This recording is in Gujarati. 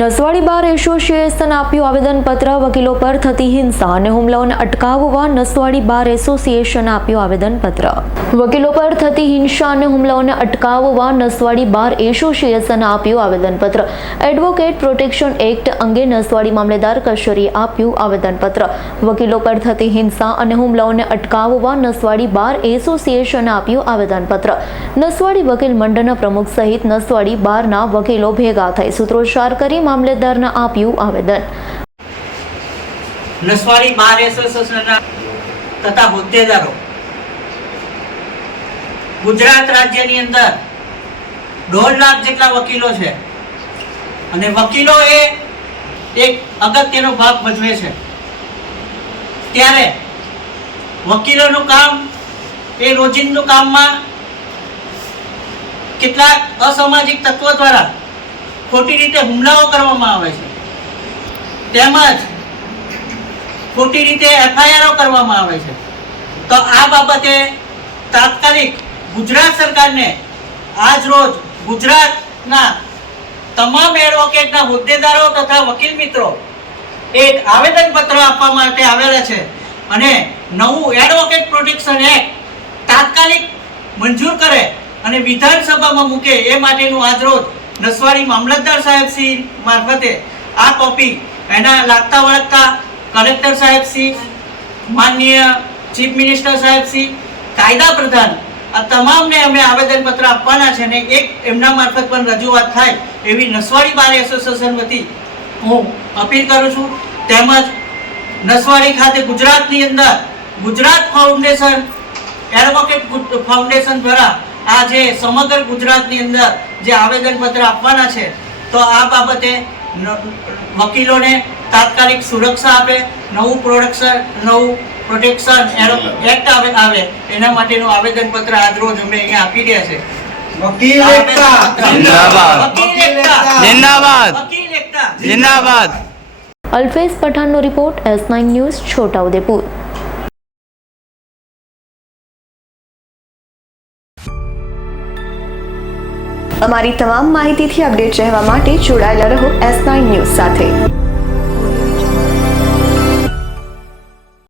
નસવાડી બાર એસોસિએશન આપ્યું આવેદનપત્ર. વકીલો પર થતી હિંસા અને હુમલાઓને અટકાવવા નસવાડી બાર એસોસિએશન આપ્યું આવેદનપત્ર. વકીલો પર થતી હિંસા અને હુમલાઓને અટકાવવા નસવાડી બાર એસોસિએશન આપ્યું આવેદનપત્ર. એડવોકેટ પ્રોટેક્શન એક્ટ અંગે નસવાડી મામલેદાર કચેરીએ આપ્યું આવેદનપત્ર. વકીલો પર થતી હિંસા અને હુમલાઓને અટકાવવા નસવાડી બાર એસોસિએશને આપ્યું આવેદનપત્ર. નસવાડી વકીલ મંડળના પ્રમુખ સહિત નસવાડી બારના વકીલો ભેગા થઈ સૂત્રોચ્ચાર કરી મામલેદારને આપ્યું આવેદન. નસવાડી બાર એસોસિએશનના તથા હોદ્દેદારો ગુજરાત રાજ્યની અંદર 1.5 લાખ જેટલા વકીલો છે અને વકીલો એ એક અગત્યનો ભાગ ભજવે છે. ત્યારે વકીલોનું કામ એ રોજિંદું કામમાં કેટલાક અસામાજિક તત્વો દ્વારા ખોટી રીતે હુમલાઓ કરવામાં આવે છે, તેમજ ખોટી રીતે એફઆઈઆરો કરવામાં આવે છે. તો આ બાબતે તાત્કાલિક ગુજરાત સરકારને આજ રોજ ગુજરાતના તમામ એડવોકેટના હોદ્દેદારો તથા વકીલ મિત્રો એક આવેદનપત્ર આપવા માટે આવેલા છે અને નવું એડવોકેટ પ્રોટેક્શન એક્ટ તાત્કાલિક મંજૂર કરે અને વિધાનસભામાં મૂકે એ માટેનું આજરોજ નસવાડી મામલતદાર સાહેબ શ્રી મારફતે આ કોપી એના લાગતા વળગતા કલેક્ટર સાહેબ શ્રી, માનનીય ચીફ મિનિસ્ટર સાહેબ શ્રી, કાયદા પ્રધાન આ તમામને અમે આવેદનપત્ર આપવાના છે અને એક એમના મારફત પણ રજૂઆત થાય એવી નસવાડી બાર એસોસિએશન વતી હું અપીલ કરું છું. તેમજ નસવાડી ખાતે ગુજરાતની અંદર ગુજરાત ફાઉન્ડેશન એડવોકેટ ફાઉન્ડેશન દ્વારા આ જે સમગ્ર ગુજરાતની અંદર જે આવેદનપત્ર આપવાના છે તો આ બાબતે વકીલોને તાત્કાલિક સુરક્ષા આપે, નવું પ્રોટેક્શન એક્ટ આવે એના માટેનું આવેદનપત્ર આજ રોજ અમે અહીંયા આપી રહ્યા છે. વકીલ એકતા જિંદાબાદ, જિંદાબાદ, વકીલ એકતા જિંદાબાદ. અલ્ફેઝ પઠાણનો રિપોર્ટ, S9 ન્યૂઝ, છોટાઉદેપુર. અમારી તમામ માહિતીથી અપડેટ રહેવા માટે જોડાયેલા રહો S9 ન્યૂઝ સાથે.